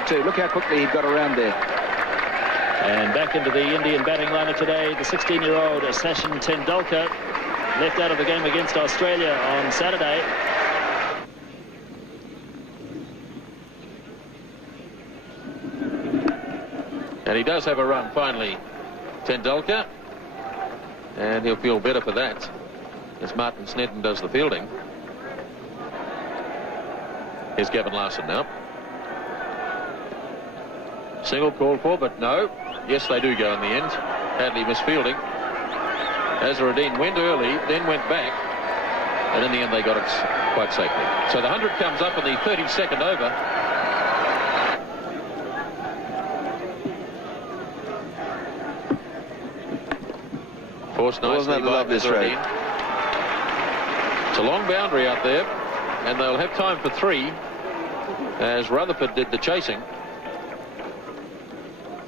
forward too. Look how quickly he got around there. And back into the Indian batting lineup today, the 16-year-old Sachin Tendulkar, left out of the game against Australia on Saturday. And he does have a run finally, Tendulkar, and he'll feel better for that as Martin Snedden does the fielding. Here's Gavin Larson now. Single called for, but no. Yes, they do go in the end. Hadley misfielding. Azharuddin went early, then went back, and in the end they got it quite safely. So the 100 comes up in the 32nd over. Forced nicely by Azharuddin. It's a long boundary out there, and they'll have time for 3 as Rutherford did the chasing.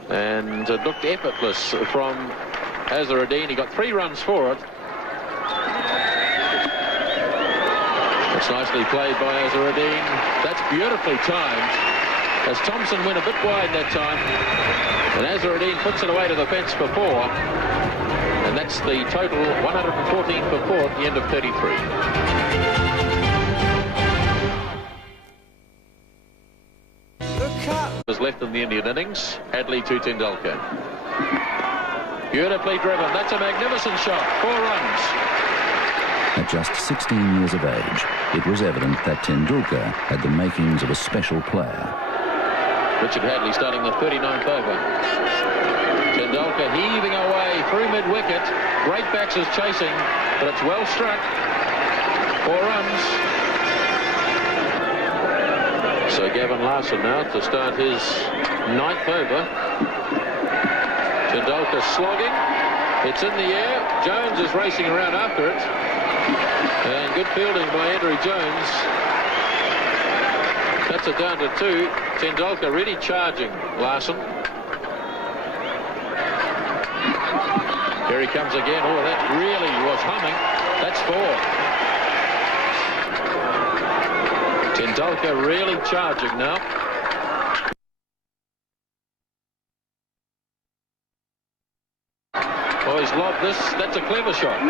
And it looked effortless from Azharuddin. He got 3 runs for it. It's nicely played by Azharuddin. That's beautifully timed as Thompson went a bit wide that time. And Azharuddin puts it away to the fence for 4. And that's the total 114 for 4 at the end of 33. Was left in the Indian innings. Hadley to Tendulkar. Beautifully driven. That's a magnificent shot. 4 runs. At just 16 years of age, it was evident that Tendulkar had the makings of a special player. Richard Hadley starting the 39th over. Tendulkar heaving away through mid-wicket. Great backs is chasing, but it's well struck. 4 runs. So Gavin Larson now to start his 9th over. Tendulkar slogging. It's in the air. Jones is racing around after it. And good fielding by Andrew Jones. That's it down to 2. Tendulkar really charging Larson. Here he comes again. Oh, that really was humming. That's 4. Tendulkar really charging now. Oh, he's lobbed this. That's a clever shot.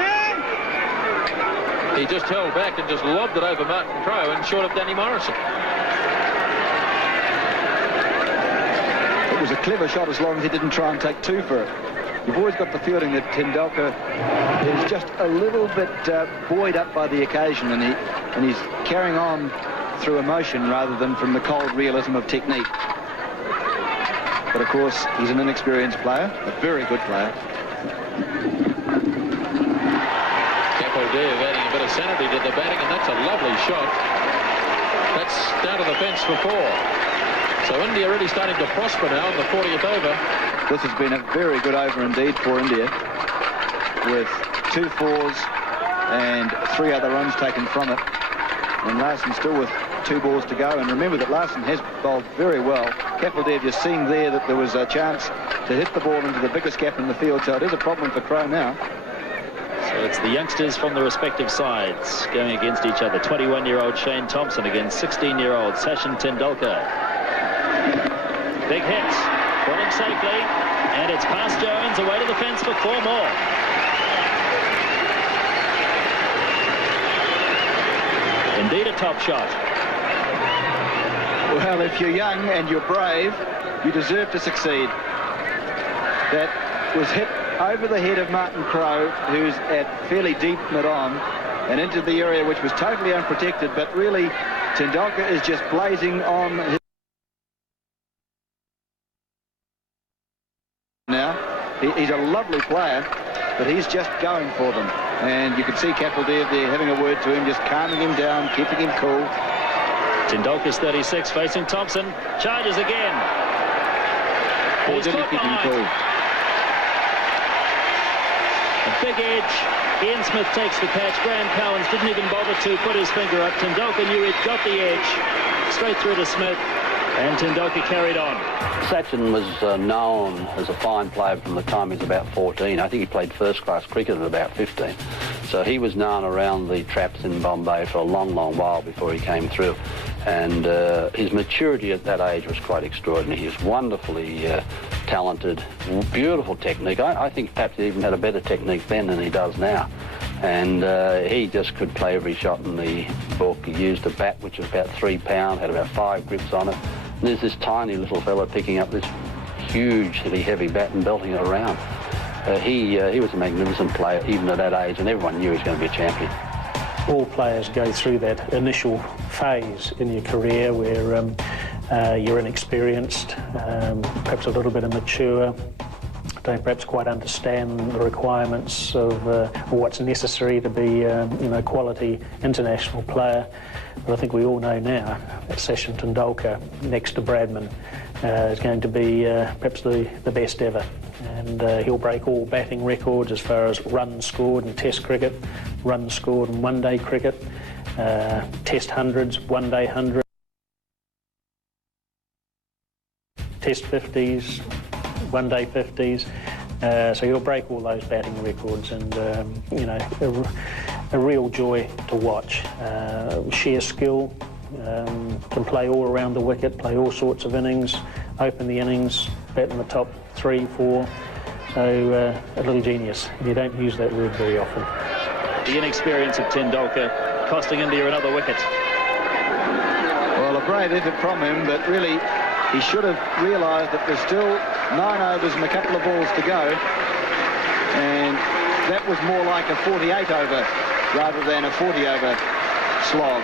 He just held back and just lobbed it over Martin Crowe and short of Danny Morrison. It was a clever shot as long as he didn't try and take 2 for it. You've always got the feeling that Tendulkar is just a little bit buoyed up by the occasion, and he's carrying on through emotion rather than from the cold realism of technique. But of course, he's an inexperienced player, a very good player. Kapildev adding a bit of sanity to the batting, and that's a lovely shot. That's down to the fence for 4. So India really starting to prosper now in the 40th over. This has been a very good over indeed for India, with 2 4s and 3 other runs taken from it. And Larson still with 2 balls to go. And remember that Larson has bowled very well. Kapildev just seeing there that there was a chance to hit the ball into the biggest gap in the field. So it is a problem for Crowe now. So it's the youngsters from the respective sides going against each other. 21-year-old Shane Thompson against 16-year-old Sachin Tendulkar. Big hits. Pulling safely. And it's past Jones away to the fence for 4 more. Indeed a top shot. Well, if you're young and you're brave, you deserve to succeed. That was hit over the head of Martin Crowe, who's at fairly deep mid-on, and into the area which was totally unprotected, but really Tendulkar is just blazing on his... Now, he's a lovely player, but he's just going for them. And you can see Kapildev there having a word to him, just calming him down, keeping him cool. Tendulkar's 36, facing Thompson. Charges again. Or did he keep him cool? A big edge. Ian Smith takes the catch. Graham Cowans didn't even bother to put his finger up. Tendulkar knew he'd got the edge. Straight through to Smith. And Tendulkar carried on. Sachin was known as a fine player from the time he was about 14. I think he played first-class cricket at about 15. So he was known around the traps in Bombay for a long, long while before he came through. And his maturity at that age was quite extraordinary. He was wonderfully talented, beautiful technique. I think perhaps he even had a better technique then than he does now. And he just could play every shot in the book. He used a bat which was about 3 pound, had about 5 grips on it. And there's this tiny little fella picking up this hugely heavy bat and belting it around. He was a magnificent player even at that age, and everyone knew he was going to be a champion. All players go through that initial phase in your career where you're inexperienced, perhaps a little bit immature, don't perhaps quite understand the requirements of what's necessary to be a quality international player. But I think we all know now that Sachin Tendulkar, next to Bradman, is going to be perhaps the best ever. And he'll break all batting records as far as runs scored in Test cricket, runs scored in one-day cricket, Test hundreds, one-day hundreds, Test 50s, one-day 50s. So he'll break all those batting records, and a real joy to watch. Sheer skill, can play all around the wicket, play all sorts of innings, open the innings, bat in the top 3, 4. So a little genius. You don't use that word very often. The inexperience of Tendulkar costing India another wicket. Well, a brave effort from him, but really he should have realised that there's still 9 overs and a couple of balls to go, and that was more like a 48 over rather than a 40 over slog.